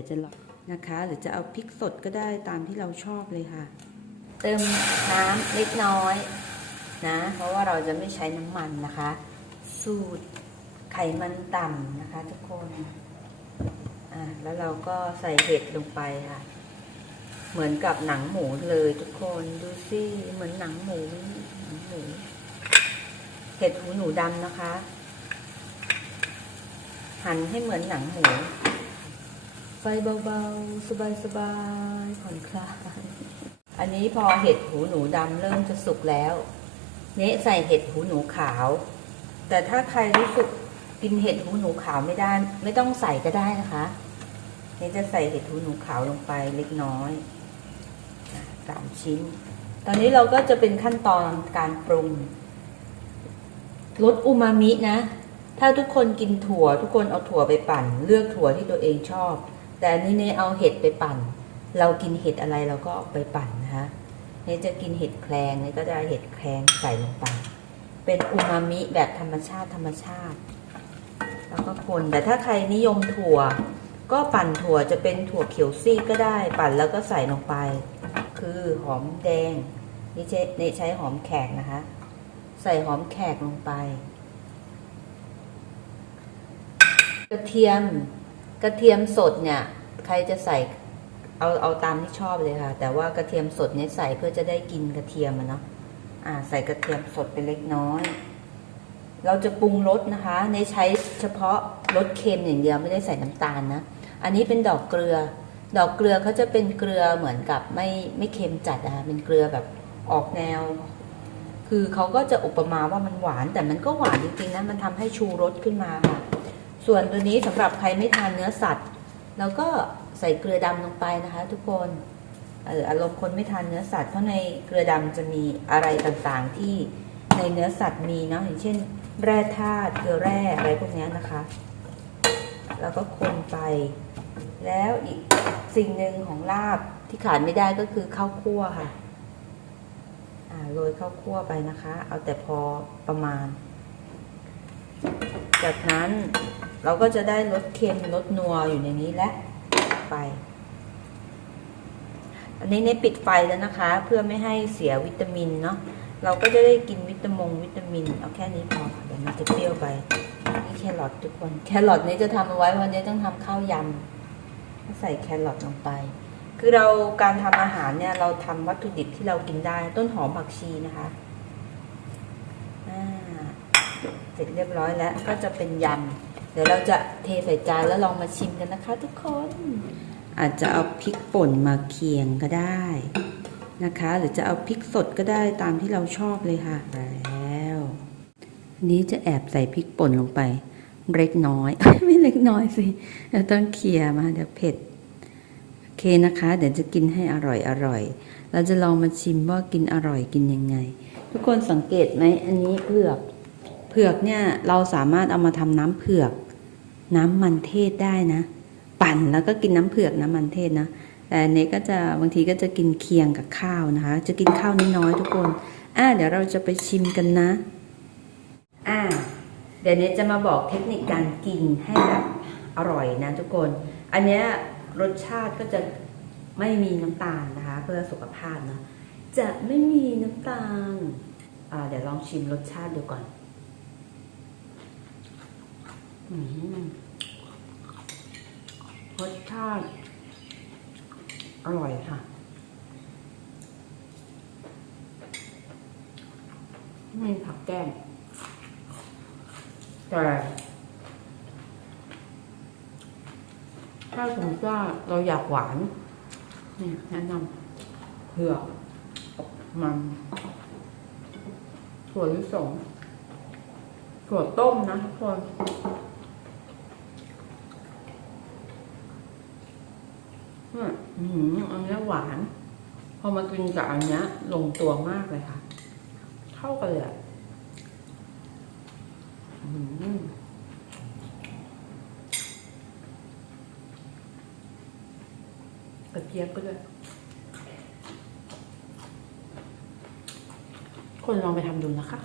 ี๋ยวจะลองนะคะ หรือจะเอาพริกสดก็ได้ตามที่เราชอบเลยค่ะ เติมน้ำเล็กน้อยนะ เพราะว่าเราจะไม่ใช้น้ำมันนะคะ สูตรไขมันต่ำนะคะ ทุกคนอ่าแล้วเราก็ใส่เห็ดลงไปค่ะ เหมือนกับหนังหมูเลยทุกคนดูสิเหมือนหนังหมูหนังหมูเห็ดหูหนูดำนะคะ หั่นให้เหมือนหนังหมู ไฟเบาๆ สบายๆผ่อนคลาย อันนี้พอเห็ดหูหนูดำเริ่มจะสุกแล้ว เนะใส่เห็ดหูหนูขาว แต่ถ้าใครรู้สึกกินเห็ดหูหนูขาวไม่ได้ ไม่ต้องใส่ก็ได้นะคะเนะจะใส่เห็ดหูหนูขาวลงไปเล็กน้อยสามชิ้น ตอนนี้เราก็จะเป็นขั้นตอนการปรุงรสอูมามินะ ถ้าทุกคนกินถั่ว ทุกคนเอาถั่วไปปั่น เลือกถั่วที่ตัวเองชอบ แต่อันนี้เนเอาเห็ดไปปั่น เรากินเห็ดอะไรเราก็เอาไปปั่นนะคะเนจะกินเห็ดแครงเนก็จะเอาเห็ดแครงใส่ลงไป เป็นอูมามิแบบธรรมชาติธรรมชาติ แล้วก็คนแต่ถ้าใครนิยมถั่ว ก็ปั่นถั่วจะเป็นถั่วเขียวซีกก็ได้ปั่นแล้วก็ใส่ลงไป คือหอมแดงนี่ใช้เนใช้หอมแขกนะคะ ใส่หอมแขกลงไป กระเทียม กระเทียมสดเนี่ย ใครจะใส่เอาเอาตามที่ชอบเลยค่ะ แต่ว่ากระเทียมสดเนี่ยใส่เพื่อจะได้กินกระเทียมอะเนาะอ่า ใส่กระเทียมสดไปเล็กน้อย เราจะปรุงรสนะคะ ในใช้เฉพาะรสเค็มอย่างเดียวไม่ได้ใส่น้ำตาลนะ อันนี้เป็นดอกเกลือ ดอกเกลือเขาจะเป็นเกลือเหมือนกับไม่ไม่เค็มจัดนะคะเป็นเกลือแบบออกแนว คือเขาก็จะอุปมาว่ามันหวานแต่มันก็หวานจริงๆนะมันทำให้ชูรสขึ้นมาค่ะ ส่วนตัวนี้สำหรับใครไม่ทานเนื้อสัตว์เราก็ใส่เกลือดำลงไปนะคะ ทุกคนเอออารมณ์คนไม่ทานเนื้อสัตว์เพราะในเกลือดำจะมีอะไรต่างๆที่ในเนื้อสัตว์มีเนาะอย่างเช่น แร่ธาตุเกลือแร่อะไรพวกนี้นะคะแล้วก็คนไป แล้วอีกสิ่งหนึ่งของลาบที่ขาดไม่ได้ก็คือข้าวคั่วค่ะโรยข้าวคั่วไปนะคะ เอาแต่พอประมาณ จากนั้นเราก็จะได้รสเค็มรสนัวอยู่ในนี้และไป อันนี้เนยปิดไฟแล้วนะคะ เพื่อไม่ให้เสียวิตามินเนาะเราก็จะได้กินวิตามงวิตามินเอาแค่นี้พอเดี๋ยวมันจะเปรี้ยวไปนี่แครอททุกคน แครอทนี้จะทำเอาไว้วันนี้ต้องทำข้าวยำใส่แครอทลงไป คือเราการทำอาหารเนี่ยเราทำวัตถุดิบที่เรากินได้ต้นหอมผักชีนะคะอ่า เส ร็จเรียบร้อยแล้วก็จะเป็นยำเดี๋ยวเราจะเทใส่จานแล้วลองมาชิมกันนะคะทุกคน อาจจะเอาพริกป่นมาเคียงก็ได้นะคะ หรือจะเอาพริกสดก็ได้ตามที่เราชอบเลยค่ะแล้วนี้จะแอบใส่พริกป่นลงไป เล็กน้อย ไม่เล็กน้อยสิเราต้องเคี่ยมาเดี๋ยวเผ็ดโอเคนะคะ เดี๋ยวจะกินให้อร่อยอร่อยเราจะลองมาชิมว่ากินอร่อยกินยังไง ทุกคนสังเกตไหมอันนี้เผือก เผือกเนี่ยเราสามารถเอามาทำน้ำเผือก น้ำมันเทศได้นะ ปั่นแล้วก็กินน้ำเผือกน้ำมันเทศนะแต่อันนี้ก็จะบางทีก็จะกินเคียงกับข้าวนะคะ จะกินข้าวน้อยๆทุกคนอ่าเดี๋ยวเราจะไปชิมกันนะอ่าเดี๋ยวเนจะมาบอกเทคนิคการกินให้แบบอร่อยนะทุกคน อันเนี้ยรสชาติก็จะไม่มีน้ำตาลนะคะ เพื่อสุขภาพนะจะไม่มีน้ำตาลอ่าเดี๋ยวลองชิมรสชาติดูก่อน รสชาติ อร่อยค่ะ ไม่ผักแก้มแต่ถ้าสมมติว่าเราอยากหวานนี่แนะนำเผือกมันถั่วลิสงถั่วต้มนะทุกคน อืมอันนี้หวาน พอมากินกับอันนี้ลงตัวมากเลยค่ะ เข้ากันเลยอะอื้อหือกระเจี๊ยบก็ด้วยคนลองไปทำดูนะคะ